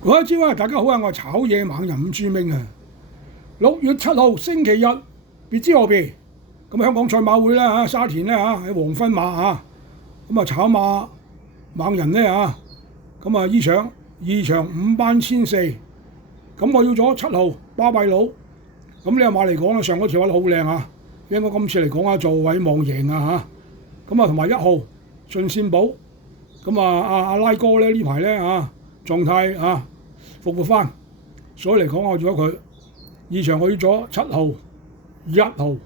各位朝啊，大家好啊！我係炒嘢猛人伍志明啊。6月7號星期日，別之何別？咁香港賽馬會啦沙田咧喺黃昏馬咁炒馬猛人咧咁依場2場5班1,400，咁我要咗7號巴閉佬。咁呢個馬嚟講咧，上嗰次玩得好靚應該今次嚟講座位望贏咁同埋1號順線寶。咁阿拉哥咧呢排咧狀態復活翻，所以嚟講我要咗佢2場，我要咗7號、1號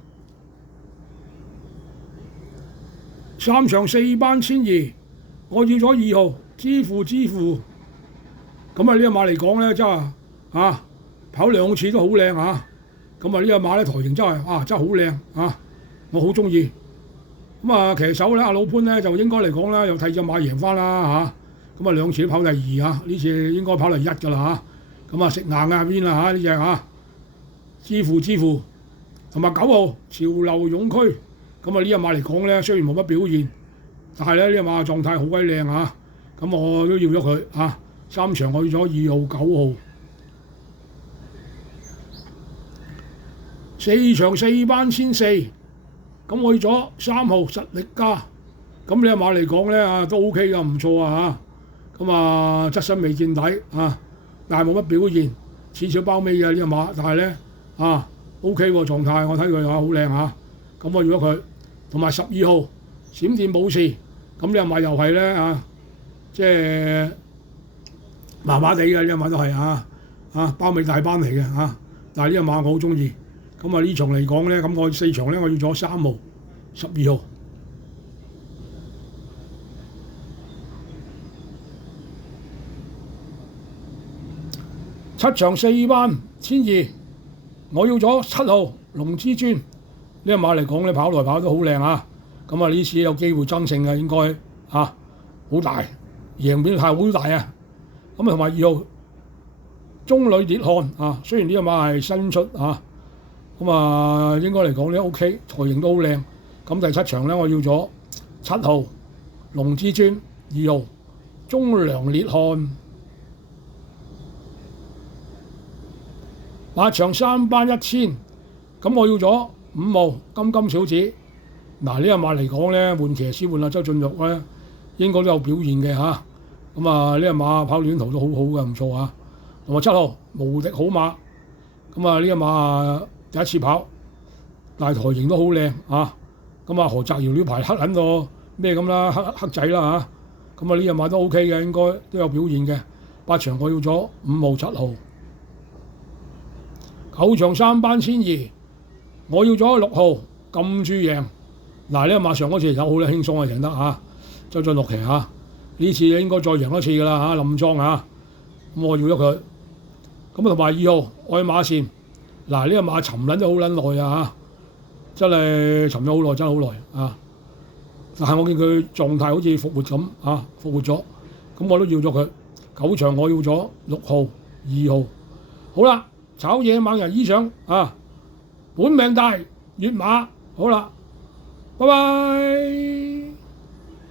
，3場4班1,200，我要咗2號支付。咁呢個馬嚟講咧真係跑2次都好靚咁呢個馬咧台型真係真係好靚我好中意。咁騎手咧阿老潘咧就應該嚟講咧又替隻馬贏翻啦咁2次都跑第2呢次應該跑第1㗎啦咁食硬邊啦呢隻支付，同埋9號潮流勇區。咁呢隻馬嚟講咧雖然冇乜表現，但係咧呢隻馬狀態好鬼靚咁我都要咗佢3場我要咗2號、9號，4場4班1,400，咁我要咗3號實力加。咁呢隻馬嚟講咧都 OK 㗎，唔錯咁側身未見底但係冇乜表現，似少包尾嘅呢隻馬，但係咧OK 喎狀態，我睇佢好靚咁我要咗佢，同埋12號閃電武士。咁呢隻馬又係咧即係麻麻地嘅，呢隻馬都係包尾大班嚟嘅但係呢隻馬我好中意。咁呢場嚟講咧，咁我4場咧我要咗3號、12號。7場4班1,200，我要咗7號龍之尊。呢隻馬嚟講咧跑來跑都好靚咁呢次有機會爭勝嘅，應該好大，贏面係好大咁同埋2號中旅烈漢雖然呢隻馬係新出咁應該嚟講咧 OK， 台型都好靚。咁第7場咧我要咗7號龍之尊、2號中糧烈漢。8場3班1,000，咁我要咗5號金小子。呢隻馬嚟講咧換騎師換周俊玉咧應該都有表現嘅咁呢隻馬跑短途都好好嘅，唔錯同埋7號無敵好馬。咁呢隻馬第1次跑，但係台型都好靚咁何澤堯呢排黑撚到咩咁啦，黑仔啦咁呢隻馬都 OK 嘅，應該都有表現嘅。8場我要咗5號、7號。9場3班1,200，我要咗6號禁住贏。呢隻馬上嗰次就好輕鬆贏得周俊樂騎呢次應該再贏一次㗎啦冧莊咁我要咗佢。咁同埋2號愛馬線。呢隻馬沉撚咗好撚耐真係沉咗好耐，真係好耐但係我見佢狀態好似復活咁復活咗，咁我都要咗佢。9場我要咗6號、2號。好啦，炒嘢猛人衣裳本命大粵馬，好啦，拜拜。